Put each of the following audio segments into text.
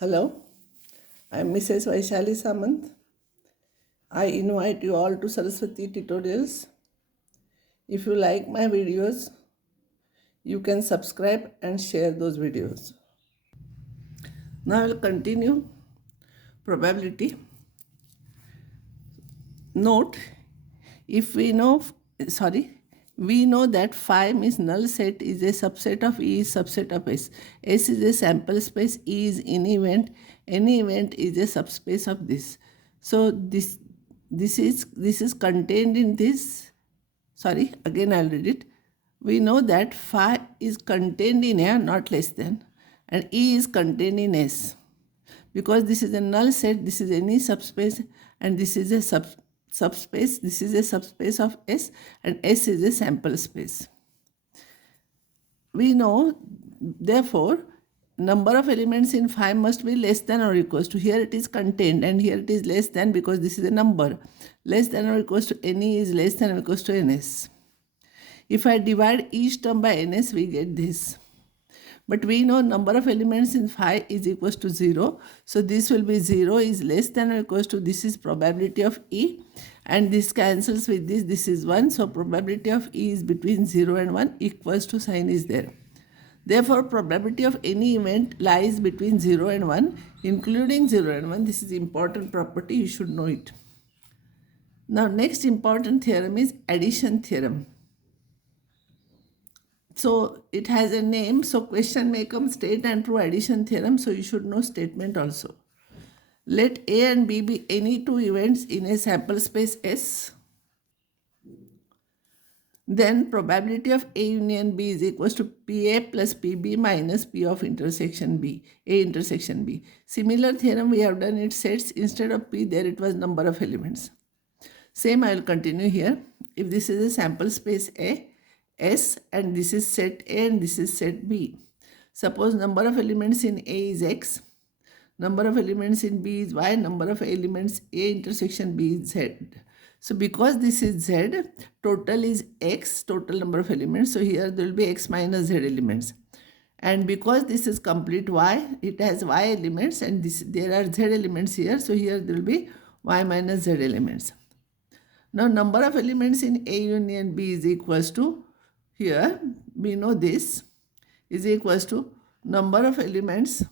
Hello, I am Mrs. Vaishali Samant. I invite you all to Saraswati Tutorials. If you like my videos, you can subscribe and share those videos. Now I will continue probability. Note, if we know that phi means null set is a subset of E is subset of S. S is a sample space, E is any event is a subspace of this. So this is contained in this. Sorry, again I'll read it. We know that phi is contained in A, not less than, and E is contained in S. Because this is a null set, this is any subspace, and this is a subspace, this is a subspace of S, and S is a sample space. We know, therefore, number of elements in phi must be less than or equals to, here it is contained and here it is less than because this is a number. Less than or equals to NE is less than or equals to NS. If I divide each term by NS, we get this. But we know number of elements in phi is equals to 0. So this will be 0 is less than or equals to, this is probability of E. And this cancels with this is 1. So probability of E is between 0 and 1, equals to sign is there. Therefore, probability of any event lies between 0 and 1, including 0 and 1. This is important property, you should know it. Now, next important theorem is addition theorem. So it has a name. So question may come state and true addition theorem. So you should know statement also. Let A and B be any two events in a sample space S. Then probability of A union B is equals to PA plus PB minus P of intersection B, A intersection B. Similar theorem we have done it sets. Instead of P there it was number of elements. Same I will continue here. If this is a sample space A, S, and this is set A and this is set B. Suppose number of elements in A is X, number of elements in B is Y, number of elements A intersection B is Z. So because this is Z, total is X, total number of elements. So here there will be X minus Z elements. And because this is complete Y, it has Y elements and there are Z elements here. So here there will be Y minus Z elements. Now number of elements in A union B is equals to, here we know this is equals to number of elements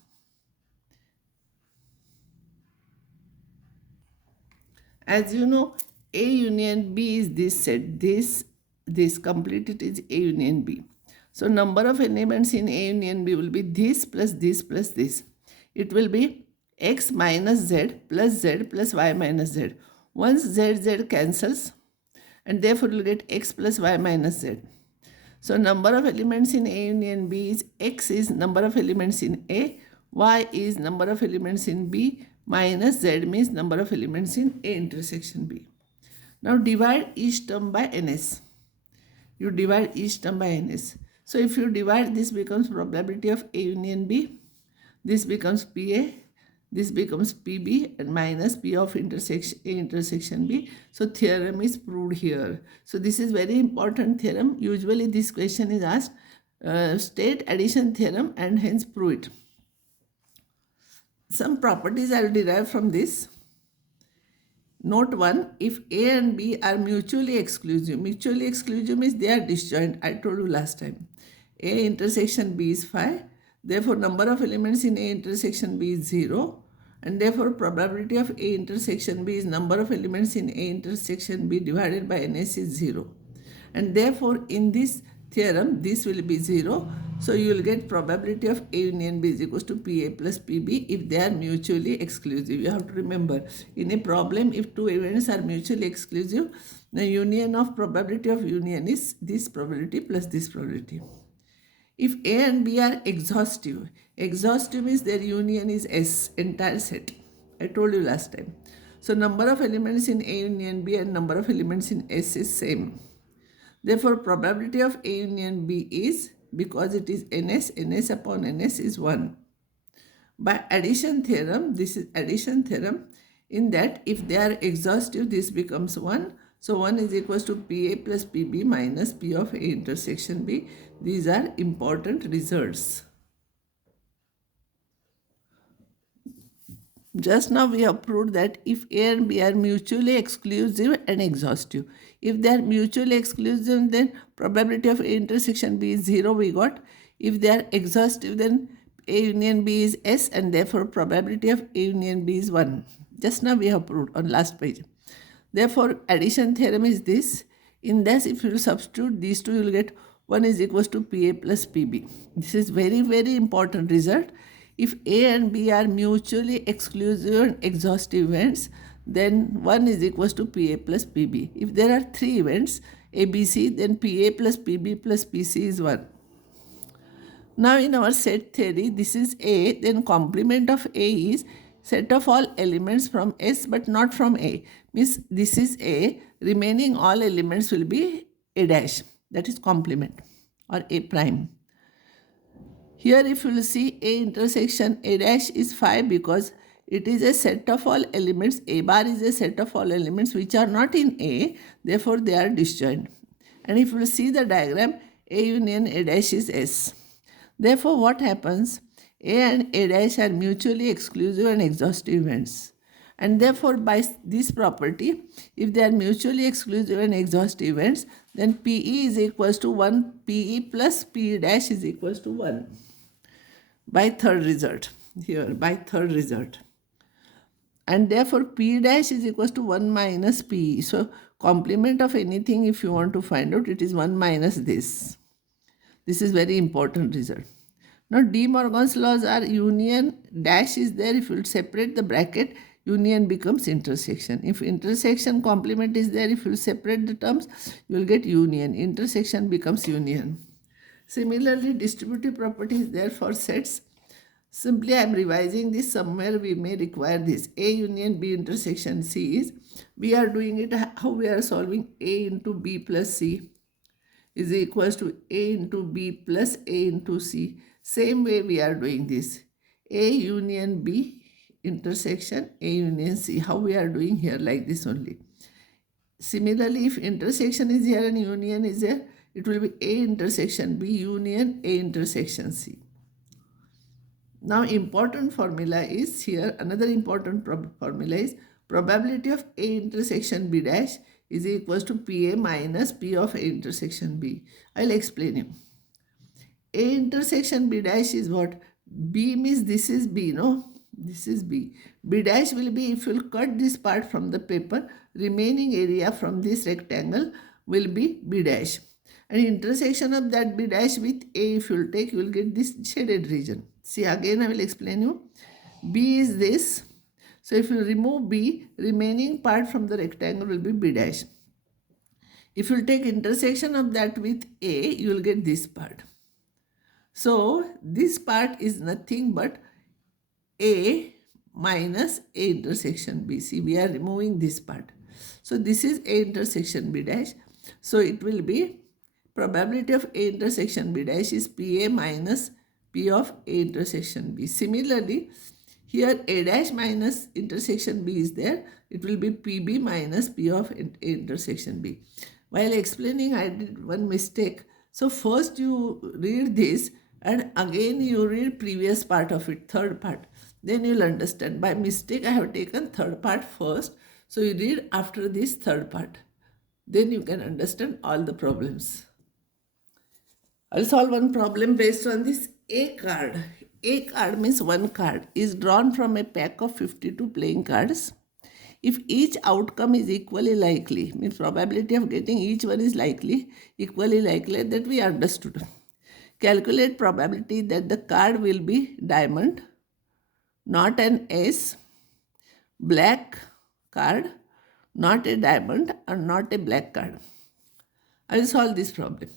as you know A union B is this set, this complete it is A union B. So number of elements in A union B will be this plus this plus this. It will be X minus Z plus Z plus Y minus Z. Once Z cancels and therefore you will get X plus Y minus Z. So number of elements in A union B is X is number of elements in A, Y is number of elements in B, minus Z means number of elements in A intersection B. Now divide each term by NS. You divide each term by NS. So if you divide, this becomes probability of A union B, this becomes PA, this becomes PB and minus P of intersection A intersection B. So theorem is proved here. So this is very important theorem. Usually this question is asked, state addition theorem and hence prove it. Some properties I will derive from this. Note 1, if A and B are mutually exclusive means they are disjoint. I told you last time. A intersection B is phi. Therefore, number of elements in A intersection B is 0. And therefore, probability of A intersection B is number of elements in A intersection B divided by NS is 0. And therefore, in this theorem, this will be 0. So, you will get probability of A union B is equals to PA plus PB if they are mutually exclusive. You have to remember, in a problem, if two events are mutually exclusive, the union of probability of union is this probability plus this probability. If A and B are exhaustive means their union is S, entire set. I told you last time. So number of elements in A union B and number of elements in S is same. Therefore, probability of A union B is, because it is NS upon NS is 1. By addition theorem, this is addition theorem, in that if they are exhaustive, this becomes 1. So 1 is equals to PA plus PB minus P of A intersection B. These are important results. Just now we have proved that if A and B are mutually exclusive and exhaustive. If they are mutually exclusive, then probability of A intersection B is 0 we got. If they are exhaustive, then A union B is S, and therefore probability of A union B is 1. Just now we have proved on last page. Therefore, addition theorem is this. In this, if you substitute these two, you will get 1 is equals to PA plus PB. This is very, very important result. If A and B are mutually exclusive and exhaustive events, then 1 is equals to PA plus PB. If there are 3 events, A, B, C, then PA plus PB plus PC is 1. Now in our set theory, this is A, then complement of A is set of all elements from S but not from A. Means this is A, remaining all elements will be A dash, that is complement, or A prime. Here if you will see A intersection A dash is 5 because it is a set of all elements. A bar is a set of all elements which are not in A, therefore they are disjoint. And if you will see the diagram, A union A dash is S. Therefore what happens? A and A dash are mutually exclusive and exhaustive events. And therefore by this property, if they are mutually exclusive and exhaustive events, then PE is equals to 1, PE plus P dash is equals to 1. By third result, here by third result. And therefore P dash is equals to 1 minus PE. So complement of anything, if you want to find out, it is 1 minus this. This is very important result. Now De Morgan's laws are union, dash is there. If you separate the bracket, union becomes intersection. If intersection complement is there, if you separate the terms, you will get union. Intersection becomes union. Similarly, distributive property is there for sets. Simply I am revising this, somewhere we may require this. A union B intersection C is, we are doing it how we are solving A into B plus C is equals to A into B plus A into C. Same way we are doing this. A union B intersection A union C. How we are doing here, like this only. Similarly, if intersection is here and union is here, it will be A intersection B union A intersection C. Now important formula is here, another important formula is probability of A intersection B dash is equals to PA minus P of A intersection B. I will explain you. A intersection B dash is what? B means this is B, no? This is B. B dash will be, if you will cut this part from the paper, remaining area from this rectangle will be B dash. And intersection of that B dash with A, if you will take, you will get this shaded region. See, again I will explain you. B is this. So if you remove B, remaining part from the rectangle will be B dash. If you take intersection of that with A, you will get this part. So this part is nothing but A minus A intersection B. See, we are removing this part. So this is A intersection B dash. So it will be probability of A intersection B dash is PA minus P of A intersection B. Similarly, here A dash minus intersection B is there. It will be PB minus P of A intersection B. While explaining, I did one mistake. So first you read this and again you read previous part of it, third part. Then you'll understand. By mistake, I have taken third part first. So you read after this third part. Then you can understand all the problems. I'll solve one problem based on this A card. A card means one card is drawn from a pack of 52 playing cards. If each outcome is equally likely, means probability of getting each one is likely, equally likely, that we understood. Calculate probability that the card will be diamond, not an S, black card, not a diamond, and not a black card. I will solve this problem.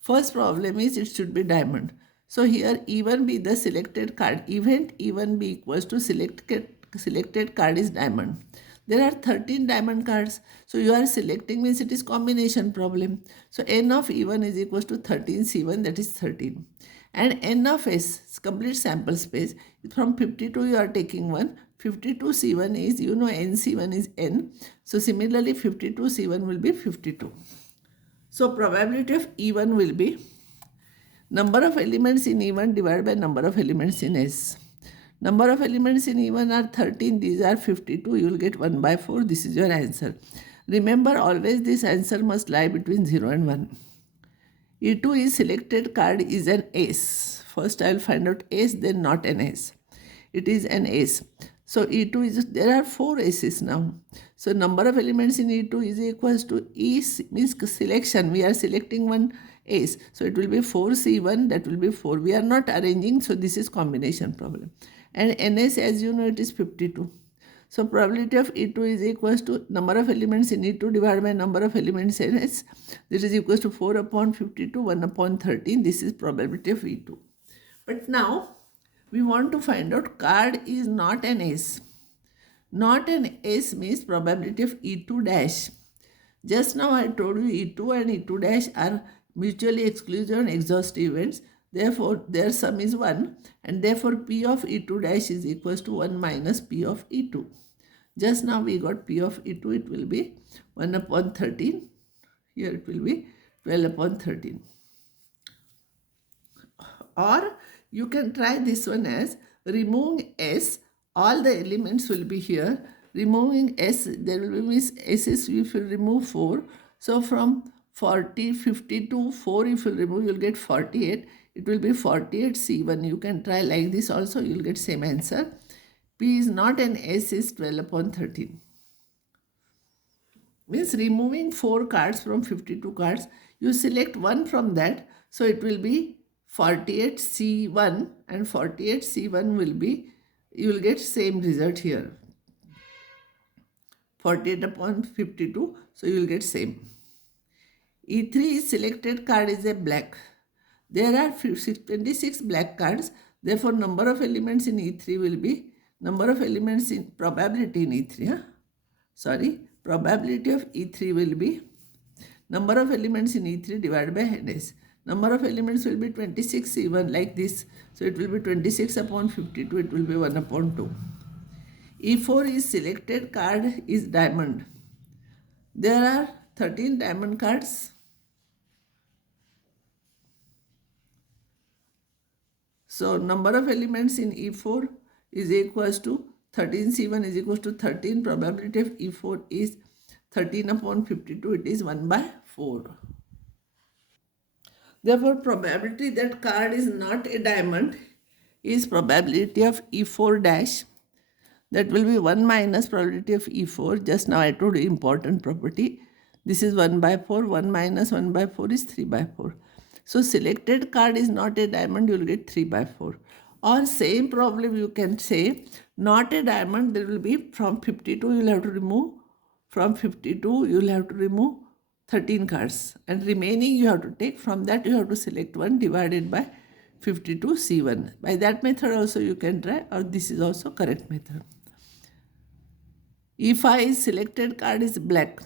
First problem is it should be diamond. So here even be the selected card. Event even be equals to selected card is diamond. There are 13 diamond cards. So you are selecting means it is combination problem. So n of E1 is equals to 13 C1, that is 13. And n of S, complete sample space. From 52 you are taking 1. 52 C1 is, you know, n C1 is n. So similarly 52 C1 will be 52. So probability of E1 will be number of elements in E1 divided by number of elements in S. Number of elements in E1 are 13. These are 52. You will get 1 by 4. This is your answer. Remember, always this answer must lie between 0 and 1. E2 is selected card is an ace. First I will find out ace, then not an ace. It is an ace. So E2 is, there are 4 aces now. So number of elements in E2 is equals to E means selection. We are selecting one ace. So it will be 4C1, that will be 4. We are not arranging, so this is combination problem. And NS, as you know, it is 52. So probability of E2 is equals to number of elements in E2 divided by number of elements in S. This is equals to 4 upon 52, 1 upon 13. This is probability of E2. But now we want to find out card is not an ace. Not an ace means probability of E2 dash. Just now I told you E2 and E2 dash are mutually exclusive and exhaustive events. Therefore, their sum is 1 and therefore P of E2 dash is equals to 1 minus P of E2. Just now we got P of E2, it will be 1 upon 13. Here it will be 12 upon 13. Or you can try this one as removing S, all the elements will be here. Removing S, there will be means S is if you remove 4. So from 40, 52, 4 if you remove, you will get 48. It will be 48C1. You can try like this also, you will get same answer. P is not an S is 12 upon 13. Means removing 4 cards from 52 cards, you select one from that. So it will be 48C1 and 48C1 will be, you will get same result here. 48 upon 52, so you will get same. E3 is selected card is a black. There are 26 black cards. Therefore, number of elements in E3 will be, number of elements in probability in E3. Probability of E3 will be number of elements in E3 divided by NS. Number of elements will be 26 even like this. So it will be 26 upon 52. It will be 1 upon 2. E4 is selected card is diamond. There are 13 diamond cards. So number of elements in E4 is equals to 13C1 is equals to 13. Probability of E4 is 13 upon 52. It is 1 by 4. Therefore, probability that card is not a diamond is probability of E4 dash. That will be 1 minus probability of E4. Just now I told you important property. This is 1 by 4. 1 minus 1 by 4 is 3 by 4. So selected card is not a diamond, you will get 3 by 4. Or same problem you can say, not a diamond, there will be from 52 you will have to remove, from 52 you will have to remove 13 cards. And remaining you have to take, from that you have to select 1 divided by 52C1. By that method also you can try, or this is also correct method. E5 is selected card is black.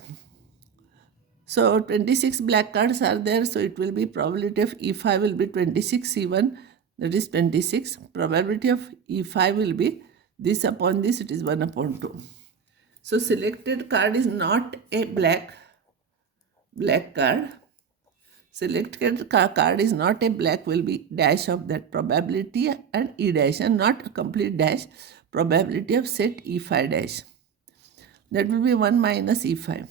So 26 black cards are there, so it will be probability of E5 will be 26C1, that is 26. Probability of E5 will be this upon this, it is 1 upon 2. So selected card is not a black card. Selected card is not a black will be dash of that probability and E dash and not a complete dash. Probability of set E5 dash. That will be 1 minus E5.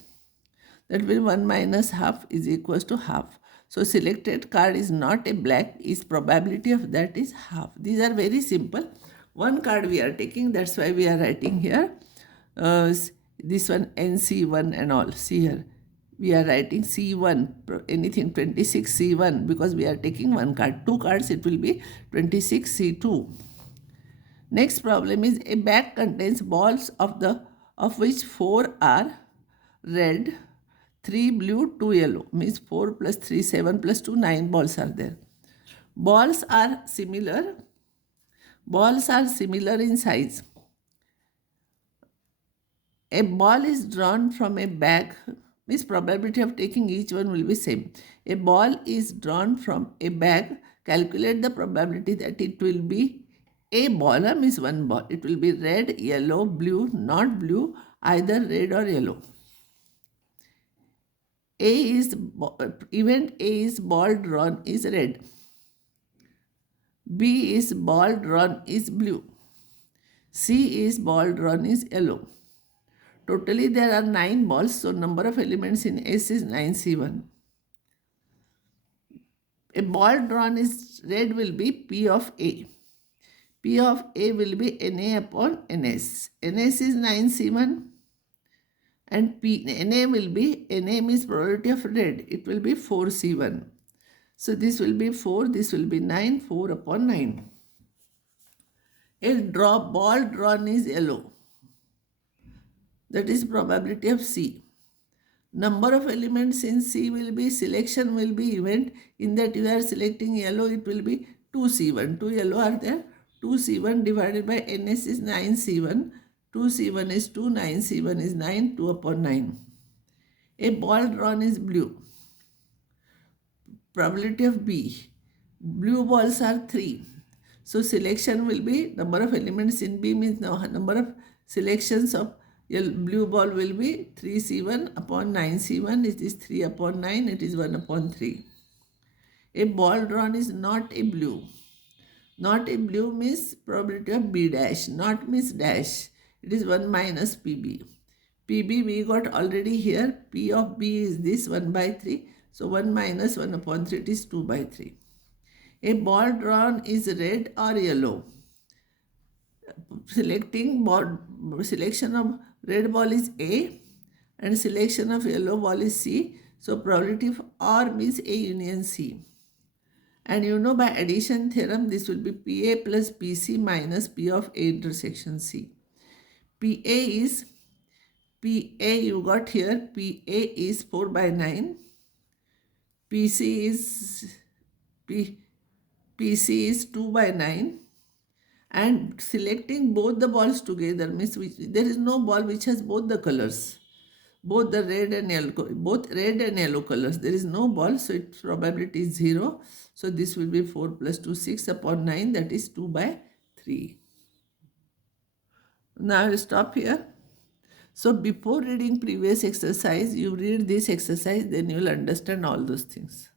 That will be 1 minus half is equals to half. So selected card is not a black, is probability of that is half. These are very simple. One card we are taking, that's why we are writing here. This one NC1 and all. See here. We are writing C1, anything 26C1 because we are taking one card. 2 cards, it will be 26C2. Next problem is a bag contains balls of which 4 are red, 3 blue, 2 yellow. Means 4 plus 3, 7 plus 2, 9 balls are there. Balls are similar. Balls are similar in size. A ball is drawn from a bag. Means probability of taking each one will be same. A ball is drawn from a bag. Calculate the probability that it will be a ball, means one ball. It will be red, yellow, blue, not blue, either red or yellow. Event A is ball drawn is red. B is ball drawn is blue. C is ball drawn is yellow. Totally there are 9 balls, so number of elements in S is 9C1. A ball drawn is red will be P of A. P of A will be Na upon Ns. Ns is 9C1 and Na will be, Na means probability of red. It will be 4C1. So this will be 4, this will be 9, 4 upon 9. A ball drawn is yellow. That is probability of C. Number of elements in C will be, selection will be event. In that you are selecting yellow, it will be 2C1. 2 yellow are there. 2C1 divided by Ns is 9C1. 2C1 is 2, 9C1 is 9, 2 upon 9. A ball drawn is blue. Probability of B. Blue balls are 3. So selection will be, number of elements in B means number of selections of blue ball will be 3C1 upon 9C1. It is 3 upon 9. It is 1 upon 3. A ball drawn is not a blue. Not a blue means probability of B dash. Not means dash. It is 1 minus PB. PB we got already here. P of B is this 1 by 3. So 1 minus 1 upon 3, it is 2 by 3. A ball drawn is red or yellow. Selection of red ball is A and selection of yellow ball is C. So probability of R means A union C. And you know by addition theorem, this will be PA plus PC minus P of A intersection C. PA is, PA you got here, PA is 4 by 9. PC is 2 by 9. And selecting both the balls together means there is no ball which has both the colors. Both the red and yellow colors. There is no ball, so its probability is 0. So this will be 4 plus 2, 6 upon 9, that is 2 by 3. Now I will stop here. So before reading previous exercise, you read this exercise, then you will understand all those things.